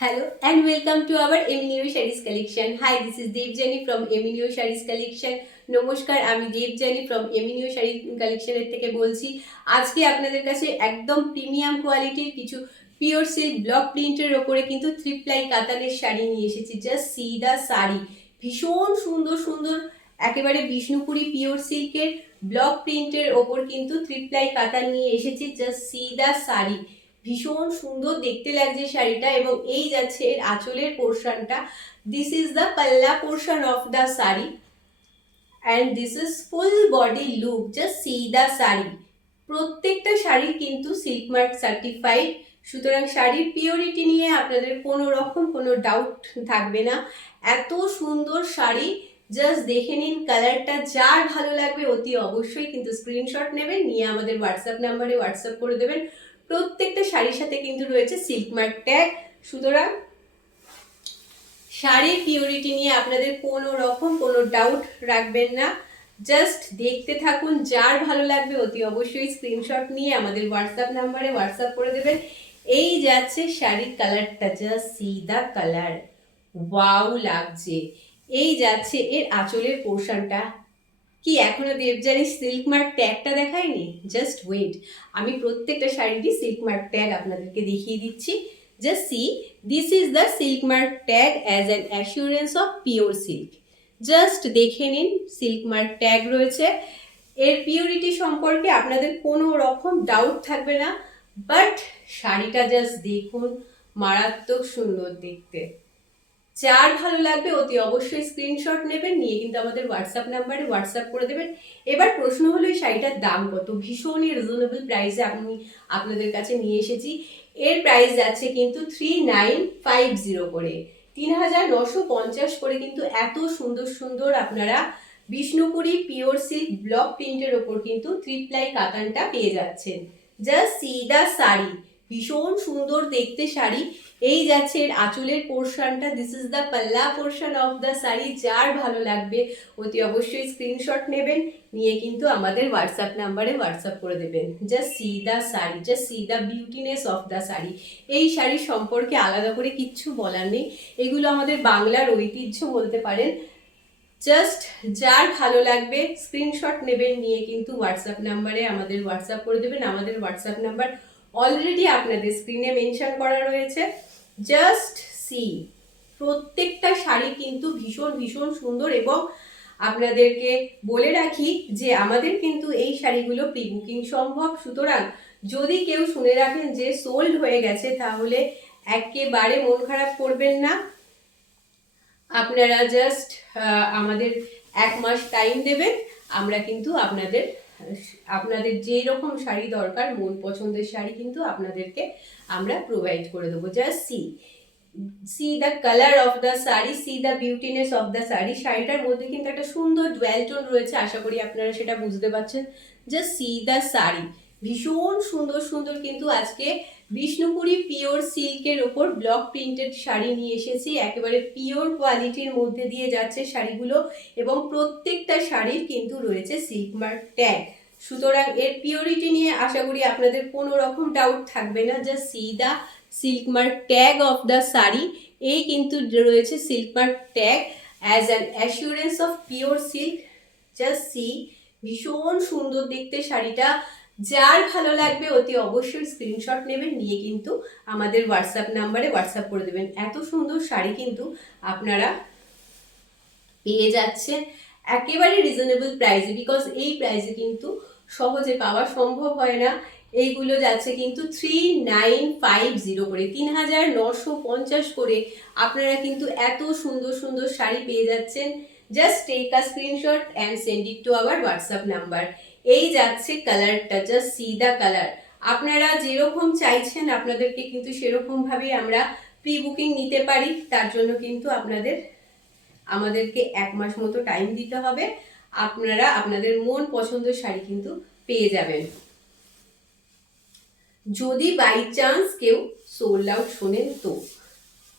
Hello and welcome to our Eminio Sarees collection. Hi, this is Devjani from Eminio Sarees collection. নমস্কার, আমি Debjani from এমিনিও sari কালেকশনের থেকে বলছি। আজকে আপনাদের কাছে একদম প্রিমিয়াম কোয়ালিটির কিছু পিওর সিল্ক ব্লক প্রিন্টের ওপরে কিন্তু থ্রি প্লাই কাতানের শাড়ি নিয়ে এসেছি। জাস্ট সি দা শাড়ি, ভীষণ সুন্দর সুন্দর একেবারে বিষ্ণুপুরি পিওর সিল্কের ব্লক প্রিন্টের ওপর কিন্তু থ্রি প্লাই কাতান নিয়ে এসেছি। জাস্ট সি দা শাড়ি, ভীষণ সুন্দর দেখতে লাগছে শাড়িটা। এবং এই যাচ্ছে এর আঁচলের পোর্শনটা। This is the pallu portion of the sari and this is full body look. Just see the sari. প্রত্যেকটা শাড়ি কিন্তু সিল্ক মার্ক সার্টিফাইড, সুতরাং শাড়ির পিওরিটি নিয়ে আপনাদের কোনো রকম কোনো ডাউট থাকবে না। এত সুন্দর শাড়ি, জাস্ট দেখে নিন কালারটা। যার ভালো লাগবে অতি অবশ্যই কিন্তু স্ক্রিনশট নেবেন, নিয়ে আমাদের হোয়াটসঅ্যাপ নাম্বারে হোয়াটসঅ্যাপ করে দেবেন। প্রত্যেকটা শাড়ির সাথে কিন্তু রয়েছে সিল্ক মার্ক ট্যাগ, সুতরাং শাড়ির পিওরিটি নিয়ে আপনাদের কোনো রকম কোনো ডাউট রাখবেন না। জাস্ট দেখতে থাকুন, যার ভালো লাগবে অতি অবশ্যই স্ক্রিনশট নিয়ে আমাদের হোয়াটসঅ্যাপ নাম্বারে হোয়াটসঅ্যাপ করে দেবেন। এই যাচ্ছে শাড়ির কালারটা, just see the colour, wow লাগছে। এই যাচ্ছে এর আঁচলের পোর্শনটা। কি এখনো দেবজানি সিল্ক মার্ক ট্যাগটা দেখায়নি? জাস্ট ওয়েট, আমি প্রত্যেকটা শাড়িরই সিল্ক মার্ক ট্যাগ আপনাদেরকে দেখিয়ে দিচ্ছি। Just see, this is the silk mark tag as an assurance of pure silk. Just দেখে নিন, সিল্ক মার্ক ট্যাগ রয়েছে। এর পিওরিটি সম্পর্কে আপনাদের কোনো রকম ডাউট থাকবে না। বাট শাড়িটা জাস্ট দেখুন, মারাত্মক সুন্দর দেখতে। যার ভালো লাগবে অতি অবশ্যই স্ক্রিনশট নেবেন, নিয়ে কিন্তু আমাদের হোয়াটসঅ্যাপ নাম্বারে হোয়াটসঅ্যাপ করে দেবেন। এবার প্রশ্ন হলো এই শাড়িটার দাম কত? ভীষণই রিজনেবল প্রাইসে আমি আপনাদের কাছে নিয়ে এসেছি। এর প্রাইস যাচ্ছে কিন্তু 3950 করে, 3950 করে কিন্তু এত সুন্দর সুন্দর আপনারা বিষ্ণুপুরি পিওর সিল্ক ব্লক প্রিন্টের ওপর কিন্তু থ্রি প্লাই কাতানটা পেয়ে যাচ্ছেন। জাস্ট সি দা শাড়ি, ভীষণ সুন্দর দেখতে শাড়ি। এই যাচ্ছে এর আঁচলের পোর্শনটা, this is the pallu portion of the sari. যার ভালো লাগবে অতি অবশ্যই স্ক্রিনশট নেবেন, নিয়ে কিন্তু আমাদের হোয়াটসঅ্যাপ নাম্বারে হোয়াটসঅ্যাপ করে দেবেন। Just see the sari, just C the beautiness of the sari. এই শাড়ির সম্পর্কে আলাদা করে কিচ্ছু বলার নেই, এগুলো আমাদের বাংলার ঐতিহ্য বলতে পারেন। জাস্ট যার ভালো লাগবে স্ক্রিনশট নেবেন, নিয়ে কিন্তু হোয়াটসঅ্যাপ নাম্বারে আমাদের হোয়াটসঅ্যাপ করে দেবেন। আমাদের হোয়াটসঅ্যাপ নাম্বার অলরেডি আপনাদের স্ক্রিনে মেনশন করা রয়েছে। জাস্ট সি, প্রত্যেকটা শাড়ি কিন্তু ভীষণ ভীষণ সুন্দর। এবং আপনাদেরকে বলে রাখি যে আমাদের কিন্তু এই শাড়িগুলো প্রি বুকিং সম্ভব, সুতরাং যদি কেউ শুনে রাখেন যে সোল্ড হয়ে গেছে তাহলে একেবারে মন খারাপ করবেন না। আপনারা জাস্ট আমাদের 1 মাস টাইম দেবেন, আমরা কিন্তু আপনাদের যেই রকম শাড়ি দরকার, মন পছন্দের শাড়ি কিন্তু আপনাদেরকে আমরা প্রোভাইড করে দেবো। Just see the colour of the sari, C the beautiness of the sari. শাড়িটার মধ্যে কিন্তু একটা সুন্দর ডুয়াল টোন রয়েছে, আশা করি আপনারা সেটা বুঝতে পারছেন। জাস্ট সি দ্য শাড়ি, ভীষণ সুন্দর সুন্দর কিন্তু আজকে বিষ্ণুপুরি পিওর সিল্কের ওপর ব্লক প্রিন্টেড শাড়ি নিয়ে এসেছি। একেবারে পিওর কোয়ালিটির মধ্যে দিয়ে যাচ্ছে শাড়িগুলো, এবং প্রত্যেকটা শাড়ির কিন্তু রয়েছে সিল্ক মার্ক ট্যাগ, সুতরাং এর পিওরিটি নিয়ে আশা করি আপনাদের কোনো রকম ডাউট থাকবে না। Just see the silk mark tag of the sari. এই কিন্তু রয়েছে silk mark tag as an assurance of pure silk. Just see, ভীষণ সুন্দর দেখতে শাড়িটা। যার ভালো লাগবে অতি অবশ্যই স্ক্রিনশট নেবেন, নিয়ে কিন্তু আমাদের হোয়াটসঅ্যাপ নাম্বারে হোয়াটসঅ্যাপ করে দেবেন। এত সুন্দর শাড়ি কিন্তু আপনারা পেয়ে যাচ্ছেন একেবারে রিজনেবল প্রাইসে, বিকজ এই প্রাইসে কিন্তু সহজে পাওয়া সম্ভব হয় না। এইগুলো যাচ্ছে কিন্তু 3950 করে, 3950 করে আপনারা কিন্তু এত সুন্দর সুন্দর শাড়ি পেয়ে যাচ্ছেন। Just take a screenshot and send it to our WhatsApp number. এই যাচ্ছে কালারটা, জাস্ট সি দ্য কালার। আপনারা যেরকম চাইছেন আপনাদেরকে কিন্তু সেরকমভাবেই আমরা প্রি বুকিং নিতে পারি। তার জন্য কিন্তু আমাদেরকে 1 মাস মতো টাইম দিতে হবে। আপনারা আপনাদের মন পছন্দের শাড়ি কিন্তু পেয়ে যাবেন। যদি বাই চান্স কেউ সোল্ড আউট শোনেন তো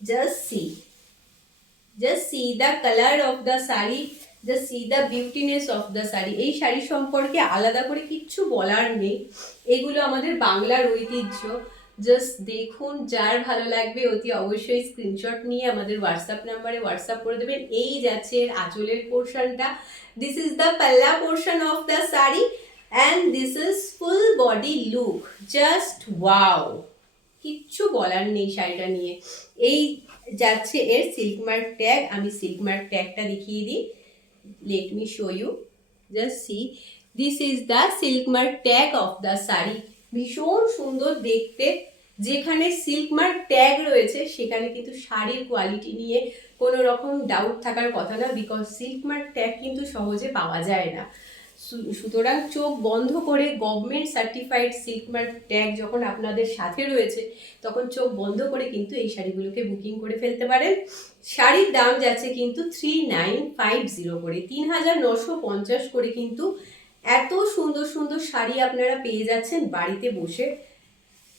just see the colour of the sari, just C the beautiness of the sari. এই শাড়ি সম্পর্কে আলাদা করে কিচ্ছু বলার নেই, এগুলো আমাদের বাংলার ঐতিহ্য। জাস্ট দেখুন, যার ভালো লাগবে অতি অবশ্যই স্ক্রিনশট নিয়ে আমাদের হোয়াটসঅ্যাপ নাম্বারে হোয়াটসঅ্যাপ করে দেবেন। এই যাচ্ছে এর আঁচলের পোর্শনটা, this is the pallu portion of the sari and this is full body look, just wow, কিচ্ছু বলার নেই শাড়িটা নিয়ে। এই যাচ্ছে এর সিল্ক মার্ক ট্যাগ, আমি সিল্ক মার্ক ট্যাগটা দেখিয়ে দিই, let me show you, just see, this is the silk mark tag of the sari. ভীষণ সুন্দর দেখতে, যেখানে সিল্ক মার্ক ট্যাগ রয়েছে সেখানে কিন্তু শাড়ির কোয়ালিটি নিয়ে কোনো রকম ডাউট থাকার কথা না, বিকজ সিল্ক মার্ক ট্যাগ কিন্তু সহজে পাওয়া যায় না। সুতরাং চোখ বন্ধ করে government certified silk mark tag যখন আপনাদের সাথে রয়েছে, তখন চোখ বন্ধ করে কিন্তু এই শাড়িগুলোকে বুকিং করে ফেলতে পারেন। শাড়ির দাম যাচ্ছে কিন্তু 3950 করে, 3950 করে কিন্তু এত সুন্দর সুন্দর শাড়ি আপনারা পেয়ে যাচ্ছেন বাড়িতে বসে।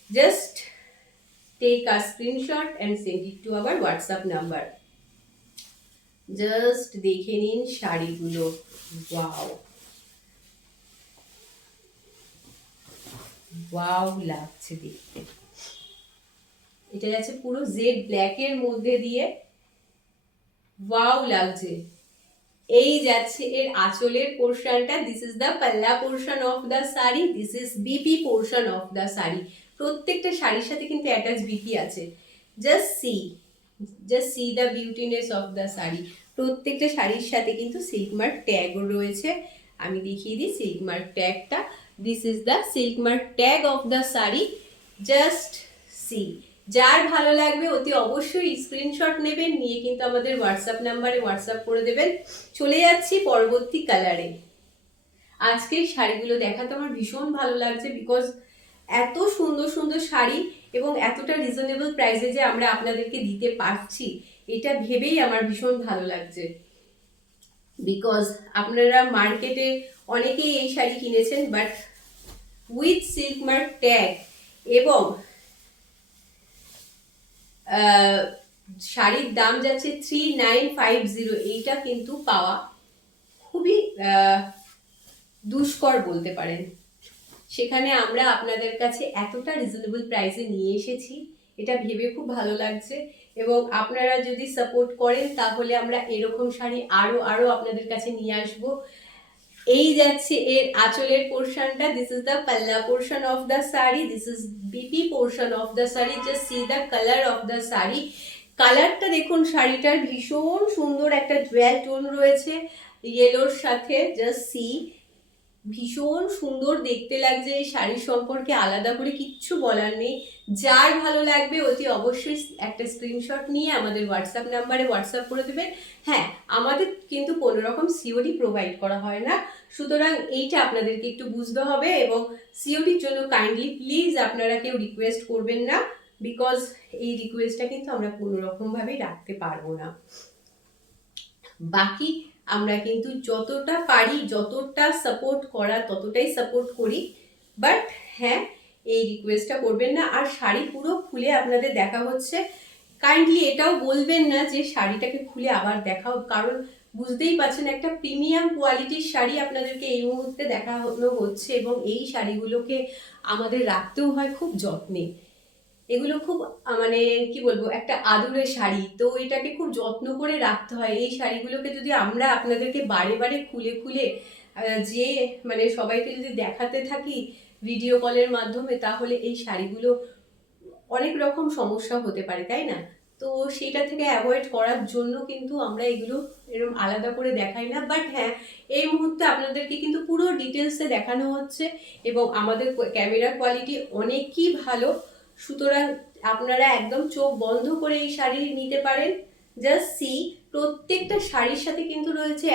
Just take a screenshot and send it to our WhatsApp number. Just দেখে নিন শাড়িগুলো, ওয়াও ওয়াও লাগছে দেখতে। এটা যাচ্ছে পুরো জেড ব্ল্যাকের মধ্যে দিয়ে, ওয়াও লাগছে। এই যাচ্ছে এর আঁচলের পোর্শনটা, this is the pallu portion of the sari, this is BP portion of the sari. প্রত্যেকটা শাড়ির সাথে কিন্তু অ্যাটাচ বিপি আছে। Just see the beautiness of the sari. প্রত্যেকটা শাড়ির সাথে কিন্তু সিল্ক মার্ক ট্যাগ রয়েছে, আমি দেখিয়ে দিই সিল্ক মার্ক ট্যাগটা, this is the silk mark tag of the sari, just see. যার ভালো লাগবে অতি অবশ্যই স্ক্রিনশট নেবেন, নিয়ে কিন্তু আমাদের হোয়াটসঅ্যাপ নাম্বারে হোয়াটসঅ্যাপ করে দেবেন। চলে যাচ্ছি পরবর্তী কালারে। আজকের শাড়িগুলো দেখাতে আমার ভীষণ ভালো লাগছে, বিকজ এত সুন্দর সুন্দর শাড়ি এবং এতটা রিজনেবল প্রাইসে যে আমরা আপনাদেরকে দিতে পারছি, এটা ভেবেই আমার ভীষণ ভালো লাগছে। বিকজ আপনারা মার্কেটে অনেকেই এই শাড়ি কিনেছেন, but with silk mark tag এবং শাড়ির দাম যাচ্ছে 3950, এইটা কিন্তু পাওয়া খুবই দুষ্কর বলতে পারেন। সেখানে আমরা আপনাদের কাছে এতটা রিজনেবল প্রাইসে নিয়ে এসেছি, এটা ভেবে খুব ভালো লাগছে। এবং আপনারা যদি সাপোর্ট করেন তাহলে আমরা এরকম শাড়ি আরো আরো আপনাদের কাছে নিয়ে আসব। এই যাচ্ছে এর আঁচলের পোর্শনটা, this is the pallu portion of the sari, this is BP portion of the sari, just C the colour of the sari. কালারটা দেখুন, শাড়িটার ভীষণ সুন্দর একটা জুয়েল টোন রয়েছে ইয়েলোর সাথে, জাস্ট সি, ভীষণ সুন্দর দেখতে লাগছে। এই শাড়ির সম্পর্কে আলাদা করে কিচ্ছু বলার নেই। যার ভালো লাগবে অতি অবশ্যই একটা স্ক্রিনশট নিয়ে আমাদের হোয়াটসঅ্যাপ নাম্বারে হোয়াটসঅ্যাপ করে দেবেন। হ্যাঁ, আমাদের কিন্তু কোনো রকম সিওডি প্রোভাইড করা হয় না, সুতরাং এইটা আপনাদেরকে একটু বুঝতে হবে। এবং সিওডির জন্য কাইন্ডলি প্লিজ আপনারা কেউ রিকোয়েস্ট করবেন না, বিকজ এই রিকোয়েস্টটা কিন্তু আমরা কোনো রকমভাবেই রাখতে পারবো না। বাকি আমরা কিন্তু যতটা পারি, যতটা সাপোর্ট করা ততটাই সাপোর্ট করি, বাট হ্যাঁ, এই রিকোয়েস্টটা করবেন না। আর শাড়ি পুরো খুলে আপনাদের দেখা হচ্ছে, কাইন্ডলি এটাও বলবেন না যে শাড়িটাকে খুলে আবার দেখাও, কারণ বুঝতেই পারছেন একটা প্রিমিয়াম কোয়ালিটির শাড়ি আপনাদেরকে এই মুহূর্তে দেখানো হচ্ছে, এবং এই শাড়িগুলোকে আমাদের রাখতেও হয় খুব যত্নে। এগুলো খুব মানে কি বলবো, একটা আদুরে শাড়ি, তো এটাকে খুব যত্ন করে রাখতে হয়। এই শাড়িগুলোকে যদি আমরা আপনাদেরকে বারে বারে খুলে খুলে যে মানে সবাইকে যদি দেখাতে থাকি ভিডিও কলের মাধ্যমে, তাহলে এই শাড়িগুলো অনেক রকম সমস্যা হতে পারে, তাই না? তো সেটা থেকে অ্যাভয়েড করার জন্য কিন্তু আমরা এগুলো এরকম আলাদা করে দেখাই না। বাট হ্যাঁ, এই মুহূর্তে আপনাদেরকে কিন্তু পুরো ডিটেলসে দেখানো হচ্ছে, এবং আমাদের ক্যামেরা কোয়ালিটি অনেকই ভালো, সুতরাং আপনারা একদম চোখ বন্ধ করে এই শাড়ি নিতে পারেন। জাস্ট সি, প্রত্যেকটা শাড়ির সাথে কিন্তু রয়েছে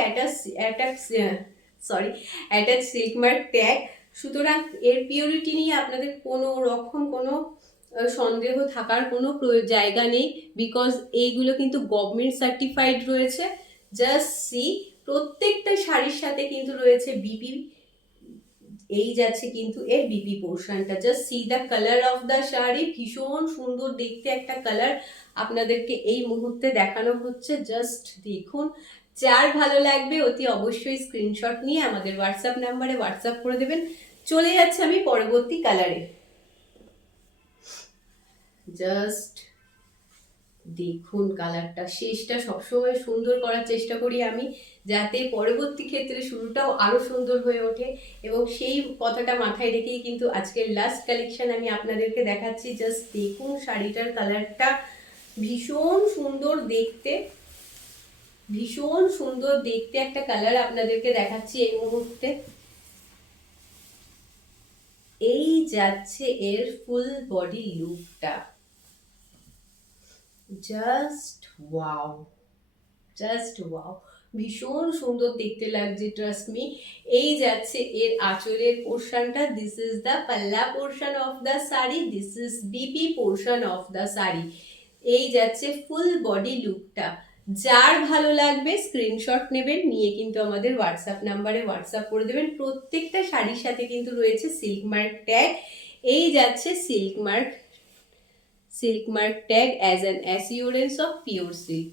অ্যাটাচ সিল্ক মার্ক ট্যাগ, সুতরাং এর পিওরিটি নিয়ে আপনাদের কোনো রকম কোনো সন্দেহ থাকার কোনো জায়গা নেই, বিকজ এইগুলো কিন্তু গভর্নমেন্ট সার্টিফাইড রয়েছে। জাস্ট সি, প্রত্যেকটা শাড়ির সাথে কিন্তু রয়েছে বিপি, এই যাচ্ছে কিন্তু এর বিপি পোর্শনটা, just see the colour of the sari, ভীষণ সুন্দর দেখতে একটা কালার আপনাদেরকে এই মুহূর্তে দেখানো হচ্ছে, জাস্ট দেখুন। যার ভালো লাগবে অতি অবশ্যই স্ক্রিনশট নিয়ে আমাদের হোয়াটসঅ্যাপ নাম্বারে হোয়াটসঅ্যাপ করে দেবেন। চলে যাচ্ছে আমি পরবর্তী কালারে। জাস্ট দেখুন কালারটা, শেষটা সবসময় সুন্দর করার চেষ্টা করি আমি, যাতে পরবর্তী ক্ষেত্রে শুরুটাও আরো সুন্দর হয়ে ওঠে, এবং সেই কথাটা মাথায় রেখেই কিন্তু আজকের লাস্ট কালেকশন আমি আপনাদেরকে দেখাচ্ছি। জাস্ট দেখুন শাড়িটার কালারটা, ভীষণ সুন্দর দেখতে, ভীষণ সুন্দর দেখতে একটা কালার আপনাদেরকে দেখাচ্ছি এই মুহূর্তে। এই যাচ্ছে এর ফুল বডি লুকটা, জাস্ট ওয়াও, জাস্ট ওয়াও, ভীষণ সুন্দর দেখতে লাগছে, ট্রাস্ট মি। এই যাচ্ছে এর আঁচলের পোর্শনটা, this is the pallu portion of the sari, this is BP portion of the sari. এই যাচ্ছে ফুল বডি লুকটা। যার ভালো লাগবে স্ক্রিনশট নেবেন, নিয়ে কিন্তু আমাদের হোয়াটসঅ্যাপ নাম্বারে হোয়াটসঅ্যাপ করে দেবেন। প্রত্যেকটা শাড়ির সাথে কিন্তু রয়েছে সিল্ক মার্ক ট্যাগ। এই যাচ্ছে silk mark tag as an assurance of pure silk.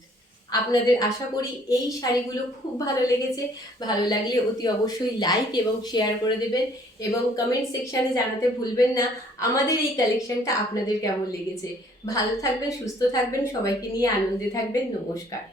আপনাদের আশা করি এই শাড়িগুলো খুব ভালো লেগেছে। ভালো লাগলে অতি অবশ্যই লাইক এবং শেয়ার করে দেবেন, এবং কমেন্ট সেকশানে জানাতে ভুলবেন না আমাদের এই কালেকশনটা আপনাদের কেমন লেগেছে। ভালো থাকবেন, সুস্থ থাকবেন, সবাইকে নিয়ে আনন্দে থাকবেন। নমস্কার।